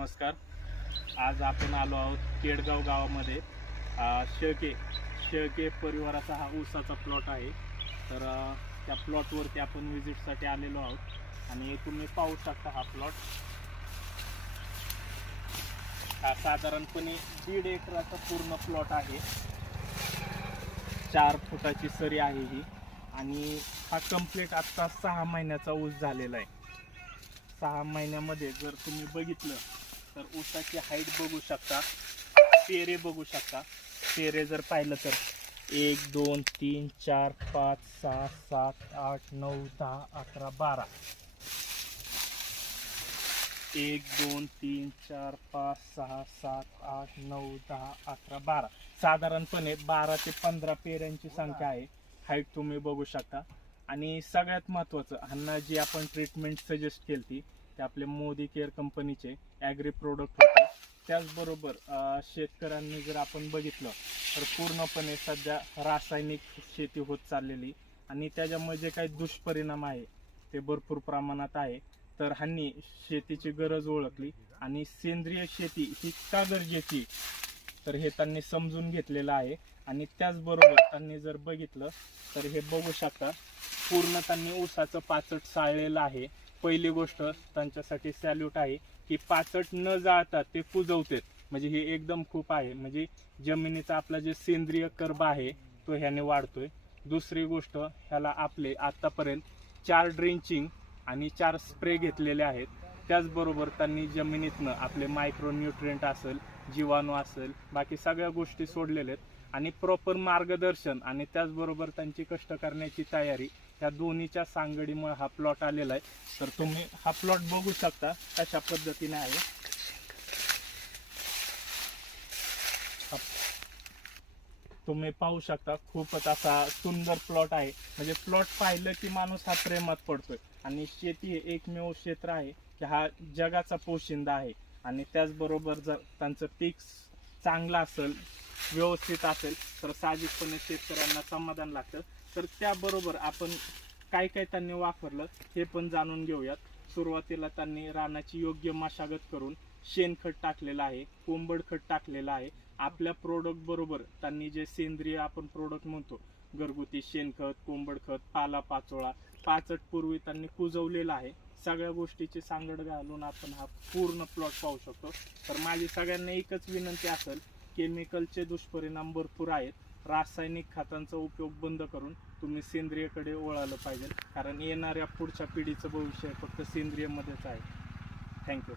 नमस्कार. आज आपण आलो आहोत केडगाव गावामध्ये. शेळके परिवाराचा हा ऊसाचा प्लॉट आहे. तर त्या प्लॉटवरती आपण विजिटसाठी आलेलो आहोत आणि तुम्ही पाहू शकता हा प्लॉट. हा साधारणपणे 1.5 एकराचा पूर्ण प्लॉट आहे. 4 फुटाची सरी आहे ही आणि हा कंप्लीट आता 6 महिन्याचा ऊस झालेला आहे. 6 महिन्यामध्ये जर तुम्ही बघितलं तर ऊसाची हाईट बघू शकता, पेरे बघू शकता. पेरे जर पाहिलं तर 1 2 3 4 5 6 7 8 9 10 11 12. 1 2 3 4 5 6 7 8 9 10 11 12. साधारणपणे 12 ते 15 पेऱ्यांची संख्या आहे. हाईट तुम्ही बघू शकता. आणि सगळ्यात महत्त्वाचं, ह्यांना जी आपण ट्रीटमेंट सजेस्ट केली ते आपले मोदी केअर कंपनीचे ॲग्री प्रोडक्ट होते. त्याचबरोबर शेतकऱ्यांनी जर आपण बघितलं तर पूर्णपणे सध्या रासायनिक शेती होत चाललेली आणि त्याच्यामुळे जे काही दुष्परिणाम आहे ते भरपूर प्रमाणात आहे. तर ह्यांनी शेतीची गरज ओळखली आणि सेंद्रिय शेती ही का गरजेची तर हे त्यांनी समजून घेतलेलं आहे. आणि त्याचबरोबर त्यांनी जर बघितलं तर हे बघू शकता, पूर्ण त्यांनी ऊसाचं पाचट साळलेलं आहे. पहिली गोष्ट त्यांच्यासाठी सॅल्यूट आहे की पाचट न जाळता ते कुजवतात, म्हणजे हे एकदम खूप आहे. म्हणजे जमिनीचा आपला जे सेंद्रिय कर्ब आहे तो ह्याने वाढतोय. दुसरी गोष्ट, ह्याला आपले आतापर्यंत 4 ड्रिंचिंग आणि 4 स्प्रे घेतलेले आहेत. त्याचबरोबर त्यांनी जमिनीतनं आपले मायक्रोन्यूट्रिएंट असेल, जीवाणू असेल, बाकी सगळ्या गोष्टी सोडलेल्या आहेत. आणि प्रॉपर मार्गदर्शन आणि त्याचबरोबर त्यांची कष्ट करण्याची तयारी, या दोन्हीच्या सांगडीमुळे हा प्लॉट आलेला आहे. तर तुम्ही हा प्लॉट बघू शकता कशा पद्धतीने आहे. तुम्ही पाहू शकता, खूपच असा सुंदर प्लॉट आहे. म्हणजे प्लॉट पाहिलं की माणूस हा प्रेमात पडतोय. आणि शेती हे एकमेव क्षेत्र आहे की हा जगाचा पोशिंदा आहे. आणि त्याचबरोबर जर त्यांचं पीक चांगलं असेल, व्यवस्थित असेल तर साहजिकपणे शेतकऱ्यांना समाधान लागतं. तर त्याबरोबर आपण काय काय त्यांनी वापरलं हे पण जाणून घेऊयात. सुरुवातीला त्यांनी रानाची योग्य मशागत करून शेणखत टाकलेलं आहे, कोंबड खत टाकलेलं आहे. आपल्या प्रोडक्ट बरोबर त्यांनी जे सेंद्रिय आपण प्रोडक्ट म्हणतो, घरगुती शेणखत, कोंबड खत, पाला पाचोळा, पाचट पूर्वी त्यांनी कुजवलेला आहे. सगळ्या गोष्टीची सांगड घालून आपण हा पूर्ण प्लॉट पाहू शकतो. तर माझी सगळ्यांना एकच विनंती असेल, केमिकलचे दुष्परिणाम भरपूर आहेत. रासायनिक खतांचा उपयोग बंद करून तुम्ही सेंद्रियकडे वळालं पाहिजे, कारण येणाऱ्या पुढच्या पिढीचं भविष्य फक्त सेंद्रियमध्येच आहे. थँक्यू.